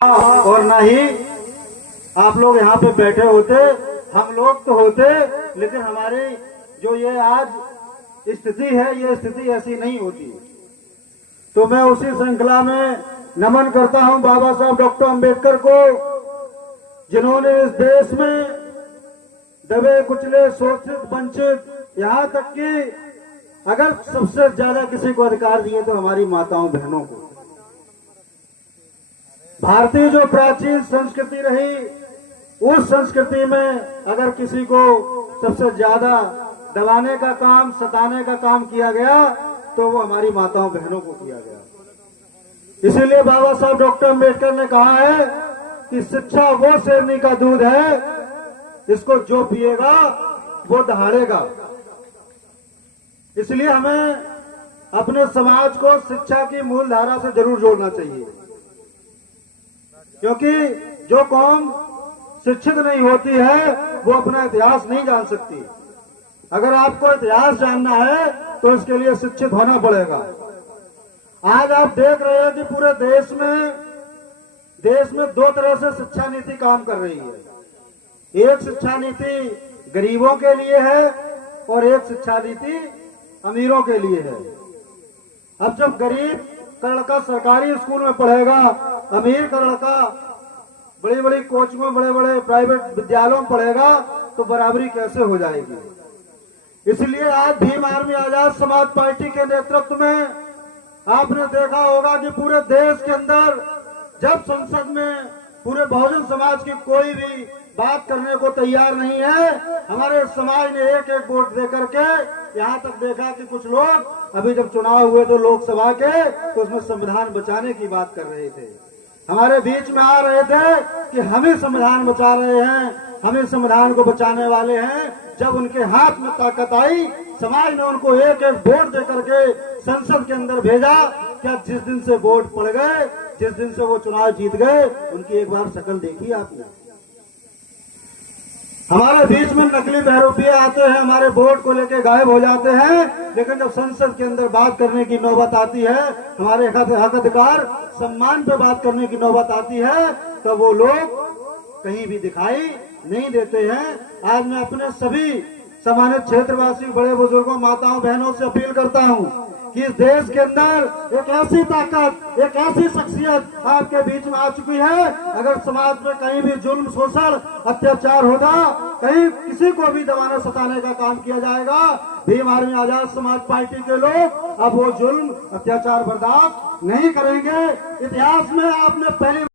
और ना ही आप लोग यहाँ पे बैठे होते, हम लोग तो होते, लेकिन हमारी जो ये आज स्थिति है, ये स्थिति ऐसी नहीं होती। तो मैं उसी श्रृंखला में नमन करता हूँ बाबा साहब डॉक्टर अंबेडकर को, जिन्होंने इस देश में दबे कुचले शोषित वंचित यहाँ तक कि अगर सबसे ज्यादा किसी को अधिकार दिए तो हमारी माताओं बहनों को। भारतीय जो प्राचीन संस्कृति रही, उस संस्कृति में अगर किसी को सबसे ज्यादा दबाने का काम, सताने का काम किया गया तो वो हमारी माताओं बहनों को किया गया। इसीलिए बाबा साहब डॉक्टर अंबेडकर ने कहा है कि शिक्षा वो शेरनी का दूध है, इसको जो पिएगा वो दहाड़ेगा। इसलिए हमें अपने समाज को शिक्षा की मूल धारा से जरूर जोड़ना चाहिए, क्योंकि जो कौम शिक्षित नहीं होती है वो अपना इतिहास नहीं जान सकती। अगर आपको इतिहास जानना है तो इसके लिए शिक्षित होना पड़ेगा। आज आप देख रहे हैं कि पूरे देश में दो तरह से शिक्षा नीति काम कर रही है। एक शिक्षा नीति गरीबों के लिए है और एक शिक्षा नीति अमीरों के लिए है। अब जब गरीब का लड़का सरकारी स्कूल में पढ़ेगा, अमीर का लड़का बड़ी बड़ी कोचिंगों, बड़े बड़े प्राइवेट विद्यालयों में पढ़ेगा, तो बराबरी कैसे हो जाएगी। इसलिए आज भीम आर्मी आजाद समाज पार्टी के नेतृत्व में आपने देखा होगा कि पूरे देश के अंदर जब संसद में पूरे बहुजन समाज की कोई भी बात करने को तैयार नहीं है, हमारे समाज ने एक एक वोट दे करके यहाँ तक देखा कि कुछ लोग अभी जब चुनाव हुए तो लोकसभा के, तो उसमें संविधान बचाने की बात कर रहे थे। हमारे बीच में आ रहे थे कि हम ही संविधान बचा रहे हैं, हम ही संविधान को बचाने वाले हैं। जब उनके हाथ में ताकत आई, समाज ने उनको एक एक वोट दे करके संसद के अंदर भेजा। क्या जिस दिन से वोट पड़ गए, जिस दिन से वो चुनाव जीत गए, उनकी एक बार शक्ल देखी आपने? हमारे बीच में नकली बहरूपिये आते हैं, हमारे वोट को लेके गायब हो जाते हैं, लेकिन जब संसद के अंदर बात करने की नौबत आती है, हमारे हक अधिकार सम्मान पे बात करने की नौबत आती है, तो वो लोग कहीं भी दिखाई नहीं देते हैं। आज मैं अपने सभी सम्मानित क्षेत्रवासी, बड़े बुजुर्गों, माताओं, बहनों से अपील करता हूँ कि इस देश के अंदर एक ऐसी ताकत, एक ऐसी शख्सियत आपके बीच में आ चुकी है, अगर समाज में कहीं भी जुल्म, शोषण, अत्याचार होगा, कहीं किसी को भी दबाने सताने का काम किया जाएगा, भीम आर्मी आजाद समाज पार्टी के लोग अब वो जुल्म, अत्याचार बर्दाश्त नहीं करेंगे। इतिहास में आपने पहली